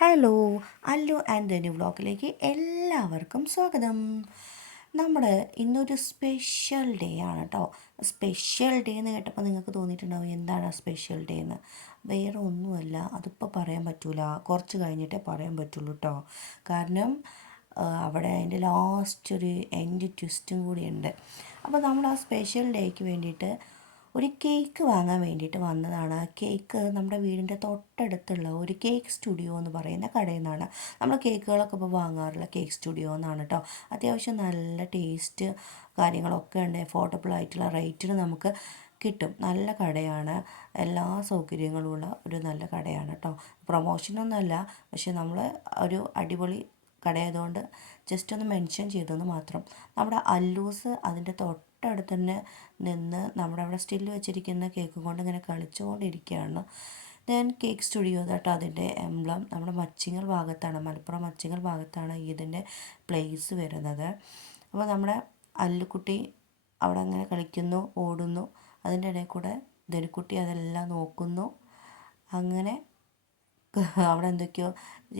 Hello, Allu and ധനു വ്ളോഗിലേക്ക് എല്ലാവർക്കും സ്വാഗതം. നമ്മുടെ ഇന്നൊരു സ്പെഷ്യൽ ഡേ ആണ് കേട്ടോ. സ്പെഷ്യൽ ഡേ എന്ന് കേട്ടപ്പോൾ നിങ്ങൾക്ക് തോന്നിയിട്ടുണ്ടാവും എന്താണ് സ്പെഷ്യൽ ഡേ എന്ന്. വേറെ ഒന്നുമല്ല, അതിപ്പോൾ പറയാൻ പറ്റൂല, കുറച്ച് കഴിഞ്ഞിട്ടേ പറയാൻ പറ്റുള്ളൂ കേട്ടോ. കാരണം അവിടെ അതിൻ്റെ ലാസ്റ്റ് ഒരു എൻഡ് ട്വിസ്റ്റും കൂടിയുണ്ട്. അപ്പോൾ നമ്മൾ ആ സ്പെഷ്യൽ ഡേക്ക് വേണ്ടിയിട്ട് ഒരു കേക്ക് വാങ്ങാൻ വേണ്ടിയിട്ട് വന്നതാണ്. ആ കേക്ക് നമ്മുടെ വീടിൻ്റെ തൊട്ടടുത്തുള്ള ഒരു കേക്ക് സ്റ്റുഡിയോ എന്ന് പറയുന്ന കടയിൽ നിന്നാണ്. നമ്മൾ കേക്കുകളൊക്കെ ഇപ്പോൾ വാങ്ങാറുള്ള കേക്ക് സ്റ്റുഡിയോ എന്നാണ് കേട്ടോ. അത്യാവശ്യം നല്ല ടേസ്റ്റ് കാര്യങ്ങളൊക്കെ ഉണ്ട്. അഫോർഡബിൾ ആയിട്ടുള്ള റേറ്റിന് നമുക്ക് കിട്ടും. നല്ല കടയാണ്, എല്ലാ സൗകര്യങ്ങളുമുള്ള ഒരു നല്ല കടയാണ് കേട്ടോ. പ്രൊമോഷനൊന്നുമല്ല, പക്ഷെ നമ്മൾ ഒരു അടിപൊളി കടയായതുകൊണ്ട് ജസ്റ്റ് ഒന്ന് മെൻഷൻ ചെയ്തെന്ന് മാത്രം. നമ്മുടെ അല്ലൂസ് അതിൻ്റെ തൊട്ടടുത്ത് തന്നെ നിന്ന് നമ്മുടെ അവിടെ സ്റ്റില്ല് വെച്ചിരിക്കുന്ന കേക്ക് കൊണ്ട് ഇങ്ങനെ കളിച്ചുകൊണ്ടിരിക്കുകയാണ്. ദെൻ കേക്ക് സ്റ്റുഡിയോ കേട്ടോ അതിൻ്റെ എംബ്ലം. നമ്മുടെ മച്ചിങ്ങൽ ഭാഗത്താണ്, മലപ്പുറം മച്ചിങ്ങൽ ഭാഗത്താണ് ഇതിൻ്റെ പ്ലേസ് വരുന്നത്. അപ്പോൾ നമ്മുടെ അല്ലുക്കുട്ടി അവിടെ അങ്ങനെ കളിക്കുന്നു, ഓടുന്നു. അതിൻ്റെ ഇടയിൽ കൂടെ ധനുക്കുട്ടി അതെല്ലാം നോക്കുന്നു. അങ്ങനെ അവിടെ എന്തൊക്കെയോ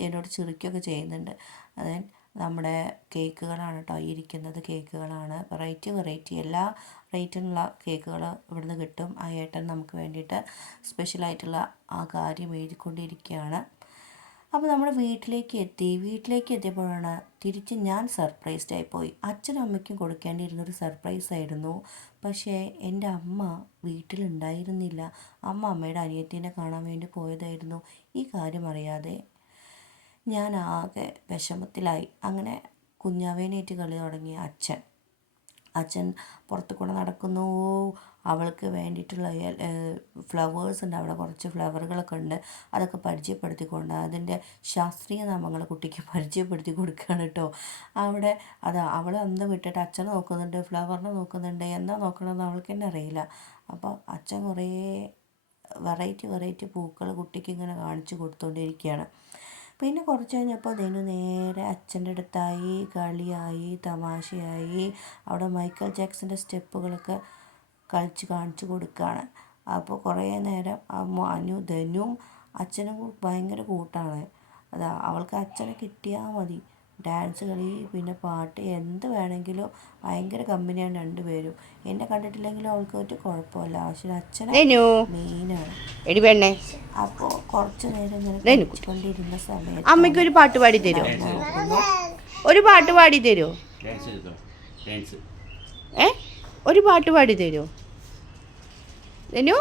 എന്നോട് ചിരിക്കുകയൊക്കെ ചെയ്യുന്നുണ്ട്. അത് നമ്മുടെ കേക്കുകളാണ് കേട്ടോ, ഈ ഇരിക്കുന്നത് കേക്കുകളാണ്. വെറൈറ്റി എല്ലാ റേറ്റിനുള്ള കേക്കുകൾ ഇവിടുന്ന് കിട്ടും. ആ ഏട്ടൻ നമുക്ക് വേണ്ടിയിട്ട് സ്പെഷ്യലായിട്ടുള്ള ആ കാര്യം എഴുതിക്കൊണ്ടിരിക്കുകയാണ്. അപ്പോൾ നമ്മൾ വീട്ടിലേക്ക് എത്തിയപ്പോഴാണ് തിരിച്ച് ഞാൻ സർപ്രൈസ്ഡ് ആയിപ്പോയി. അച്ഛനും അമ്മയ്ക്കും കൊടുക്കേണ്ടിയിരുന്നൊരു സർപ്രൈസ് ആയിരുന്നു. പക്ഷേ എൻ്റെ അമ്മ വീട്ടിലുണ്ടായിരുന്നില്ല. അമ്മയുടെ അനിയത്തിനെ കാണാൻ വേണ്ടി പോയതായിരുന്നു. ഈ കാര്യം അറിയാതെ ഞാൻ ആകെ വിഷമത്തിലായി. അങ്ങനെ കുഞ്ഞാവേനേറ്റ് കളി തുടങ്ങി അച്ഛൻ പുറത്തു കൂടെ നടക്കുന്നു. അവൾക്ക് വേണ്ടിയിട്ടുള്ള ഫ്ലവേഴ്സ് ഉണ്ട്, അവിടെ കുറച്ച് ഫ്ലവറുകളൊക്കെ ഉണ്ട്. അതൊക്കെ പരിചയപ്പെടുത്തിക്കൊണ്ട് അതിൻ്റെ ശാസ്ത്രീയ നാമങ്ങൾ കുട്ടിക്ക് പരിചയപ്പെടുത്തി കൊടുക്കുകയാണ് കേട്ടോ. അവിടെ അവൾ അന്ന് വിട്ടിട്ട് അച്ഛനെ നോക്കുന്നുണ്ട്, ഫ്ലവറിനെ നോക്കുന്നുണ്ട്. എന്താ നോക്കണമെന്ന് അവൾക്ക് തന്നെ അറിയില്ല. അപ്പോൾ അച്ഛൻ കുറേ വെറൈറ്റി പൂക്കൾ കുട്ടിക്ക് ഇങ്ങനെ കാണിച്ചു കൊടുത്തുകൊണ്ടിരിക്കുകയാണ്. പിന്നെ കുറച്ച് കഴിഞ്ഞപ്പോൾ ധനു നേരെ അച്ഛൻ്റെ അടുത്തായി, കളിയായി, തമാശയായി. അവിടെ മൈക്കൽ ജാക്സൻ്റെ സ്റ്റെപ്പുകളൊക്കെ കാണിച്ചു കൊടുക്കുകയാണ്. അപ്പോൾ കുറേ നേരം ധനുവും അച്ഛനും ഭയങ്കര കൂട്ടാണ്. അവൾക്ക് അച്ഛനെ കിട്ടിയാൽ മതി. ഡാൻസ് കളി, പിന്നെ പാട്ട്, എന്ത് വേണമെങ്കിലും ഭയങ്കര കമ്പനിയാണ് രണ്ടുപേരും. എന്നെ കണ്ടിട്ടില്ലെങ്കിലും അവൾക്ക് ഒരു കുഴപ്പമില്ല, പക്ഷെ അച്ഛനെ മെയിനാണ്. അപ്പോൾ കുറച്ച് നേരം ഇങ്ങനെ കൊണ്ടിരുന്ന സമയത്ത് അമ്മയ്ക്ക് ഒരു പാട്ട് പാടി തരുമോ? ഒരു പാട്ട് പാടി തരുമോ? ഒരു പാട്ട് പാടി തരുമോ ധനു?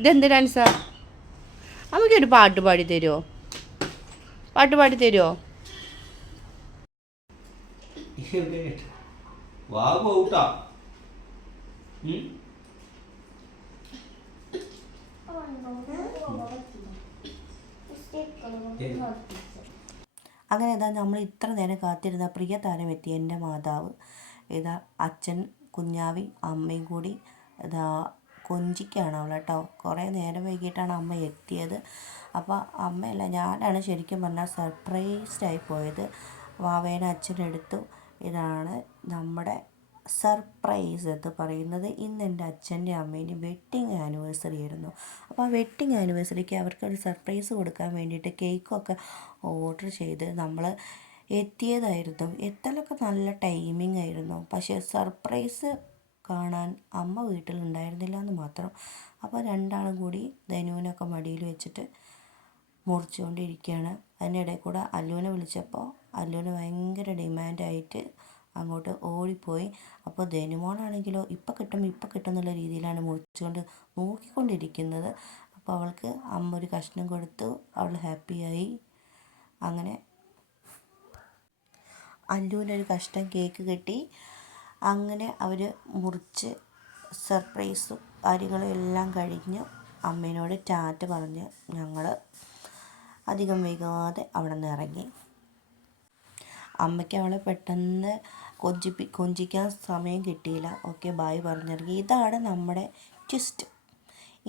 ഇതെന്ത് ഡാൻസാ? അമ്മയ്ക്കൊരു പാട്ട് പാടി തരുമോ? പാട്ട് പാടി തരുമോ? അങ്ങനെ ഇതാ നമ്മൾ ഇത്ര നേരം കാത്തിരുന്ന പ്രിയ താരം എത്തി, എൻ്റെ മാതാവ്. ഇതാ അച്ഛൻ, കുഞ്ഞാവി, അമ്മയും കൂടി ഇതാ കൊഞ്ചിക്കാണ് അവൾ കേട്ടോ. കുറേ നേരം വൈകിട്ടാണ് അമ്മ എത്തിയത്. അപ്പോൾ അമ്മയല്ല, ഞാനാണ് ശരിക്കും പറഞ്ഞാൽ സർപ്രൈസ്ഡായി പോയത്. വാവേനെ അച്ഛനെടുത്തു. ഇതാണ് നമ്മുടെ സർപ്രൈസ് എന്ന് പറയുന്നത്. ഇന്ന് എൻ്റെ അച്ഛൻ്റെ അമ്മേൻ്റെയും വെഡ്ഡിങ് ആനിവേഴ്സറി ആയിരുന്നു. അപ്പോൾ ആ വെഡ്ഡിങ് ആനിവേഴ്സറിക്ക് അവർക്കൊരു സർപ്രൈസ് കൊടുക്കാൻ വേണ്ടിയിട്ട് കേക്കൊക്കെ ഓർഡർ ചെയ്ത് നമ്മൾ എത്തിയതായിരുന്നു. എത്തലൊക്കെ നല്ല ടൈമിംഗ് ആയിരുന്നു. പക്ഷേ സർപ്രൈസ് കാണാൻ അമ്മ വീട്ടിലുണ്ടായിരുന്നില്ല എന്ന് മാത്രം. അപ്പോൾ രണ്ടാളും കൂടി ധനുവിനൊക്കെ മടിയിൽ വെച്ചിട്ട് മുറിച്ചുകൊണ്ടിരിക്കുകയാണ്. അതിനിടയിൽ കൂടെ അല്ലുവിനെ വിളിച്ചപ്പോൾ അല്ലുവിന് ഭയങ്കര ഡിമാൻഡായിട്ട് അങ്ങോട്ട് ഓടിപ്പോയി. അപ്പോൾ ധനുമോളാണെങ്കിലോ ഇപ്പം കിട്ടും എന്നുള്ള രീതിയിലാണ് മുറിച്ചുകൊണ്ട് നോക്കിക്കൊണ്ടിരിക്കുന്നത്. അപ്പോൾ അവൾക്ക് അമ്മ ഒരു കഷ്ണം കൊടുത്തു, അവൾ ഹാപ്പിയായി. അങ്ങനെ അല്ലുവിനൊരു കഷ്ണം കേക്ക് കിട്ടി. അങ്ങനെ അവർ മുറിച്ച് സർപ്രൈസും കാര്യങ്ങളും എല്ലാം കഴിഞ്ഞ് അമ്മേനോട് ടാറ്റ പറഞ്ഞ് ഞങ്ങൾ അധികം വൈകാതെ അവിടെ നിന്ന് ഇറങ്ങി. അമ്മയ്ക്ക് അവളെ പെട്ടെന്ന് കൊഞ്ചിക്കാൻ സമയം കിട്ടിയില്ല. ഓക്കെ ബായ് പറഞ്ഞിറങ്ങി. ഇതാണ് നമ്മുടെ ട്വിസ്റ്റ്.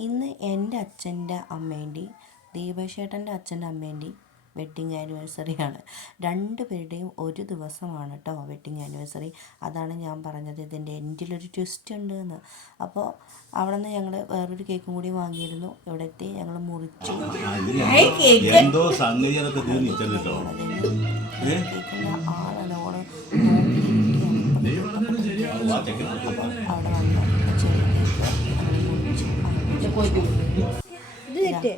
ഇന്ന് എൻ്റെ അച്ഛൻ്റെ അമ്മേൻ്റെയും ദീപേഷേട്ടൻ്റെ അച്ഛൻ്റെ അമ്മേൻ്റെയും വെഡ്ഡിങ് ആനിവേഴ്സറിയാണ്. 2 പേരുടെയും ഒരു ദിവസമാണ് കേട്ടോ വെഡ്ഡിങ് ആനിവേഴ്സറി. അതാണ് ഞാൻ പറഞ്ഞത് ഇതിൻ്റെ എൻഡിലൊരു ട്വിസ്റ്റ് ഉണ്ട് എന്ന്. അപ്പോൾ അവിടെ നിന്ന് ഞങ്ങൾ വേറൊരു കേക്കും കൂടി വാങ്ങിയിരുന്നു. ഇവിടെ എത്തി ഞങ്ങൾ മുറിച്ചു. കേക്കിൻ്റെ ആളല്ല ഓള് അവിടെ വന്ന് ചെറിയ കേക്ക് മുറിച്ചു. ഇതിൻ്റെ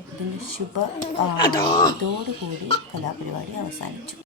ഇതോടുകൂടി കലാപരിപാടി അവസാനിച്ചു.